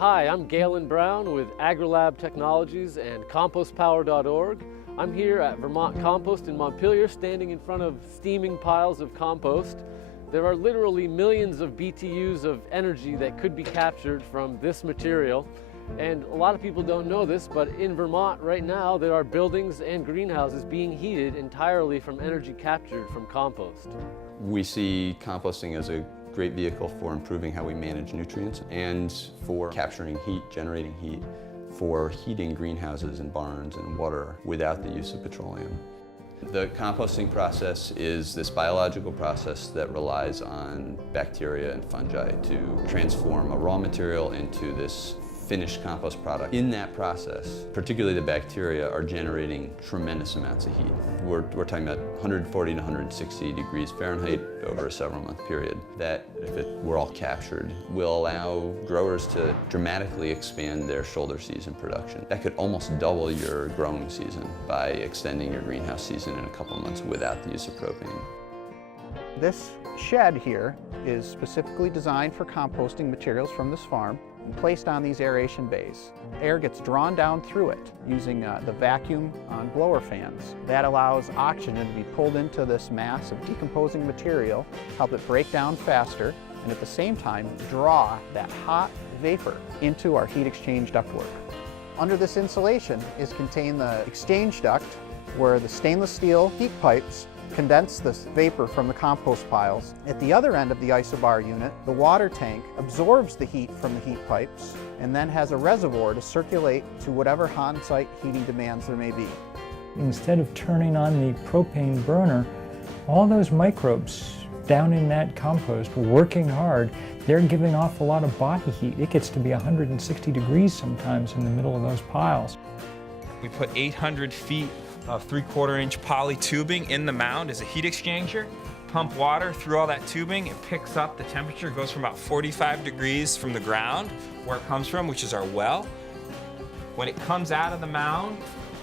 Hi, I'm Galen Brown with Agrilab Technologies and CompostPower.org. I'm here at Vermont Compost in Montpelier, standing in front of steaming piles of compost. There are literally millions of BTUs of energy that could be captured from this material. And a lot of people don't know this, but in Vermont right now, there are buildings and greenhouses being heated entirely from energy captured from compost. We see composting as a great vehicle for improving how we manage nutrients and for capturing heat, generating heat, for heating greenhouses and barns and water without the use of petroleum. The composting process is this biological process that relies on bacteria and fungi to transform a raw material into this finished compost product. In that process, particularly the bacteria are generating tremendous amounts of heat. We're talking about 140 to 160 degrees Fahrenheit over a several month period. That, if it were all captured, will allow growers to dramatically expand their shoulder season production. That could almost double your growing season by extending your greenhouse season in a couple of months without the use of propane. This shed here is specifically designed for composting materials from this farm and placed on these aeration bays. Air gets drawn down through it using the vacuum blower fans. That allows oxygen to be pulled into this mass of decomposing material, help it break down faster, and at the same time draw that hot vapor into our heat exchange ductwork. Under this insulation is contained the exchange duct, where the stainless steel heat pipes condense this vapor from the compost piles. At the other end of the isobar unit, the water tank absorbs the heat from the heat pipes and then has a reservoir to circulate to whatever on-site heating demands there may be. Instead of turning on the propane burner, all those microbes down in that compost working hard, they're giving off a lot of body heat. It gets to be 160 degrees sometimes in the middle of those piles. We put 800 feet of 3/4 inch poly tubing in the mound as a heat exchanger. Pump water through all that tubing. It picks up the temperature, goes from about 45 degrees from the ground, where it comes from, which is our well. When it comes out of the mound,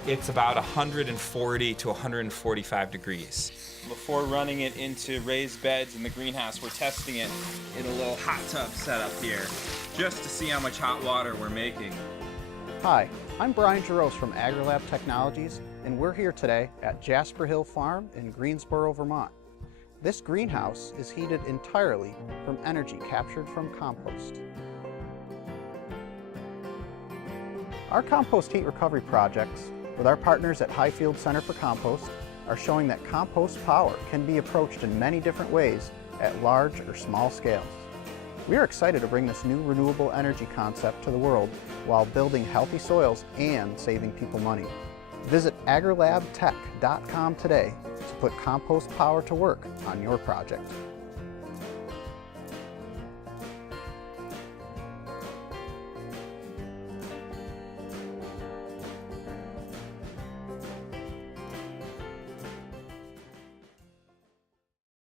it's about 140 to 145 degrees. Before running it into raised beds in the greenhouse, we're testing it in a little hot tub setup here, just to see how much hot water we're making. Hi, I'm Brian Jaros from Agrilab Technologies, and we're here today at Jasper Hill Farm in Greensboro, Vermont. This greenhouse is heated entirely from energy captured from compost. Our compost heat recovery projects with our partners at Highfield Center for Compost are showing that compost power can be approached in many different ways at large or small scales. We are excited to bring this new renewable energy concept to the world while building healthy soils and saving people money. Visit agrilabtech.com today to put compost power to work on your project.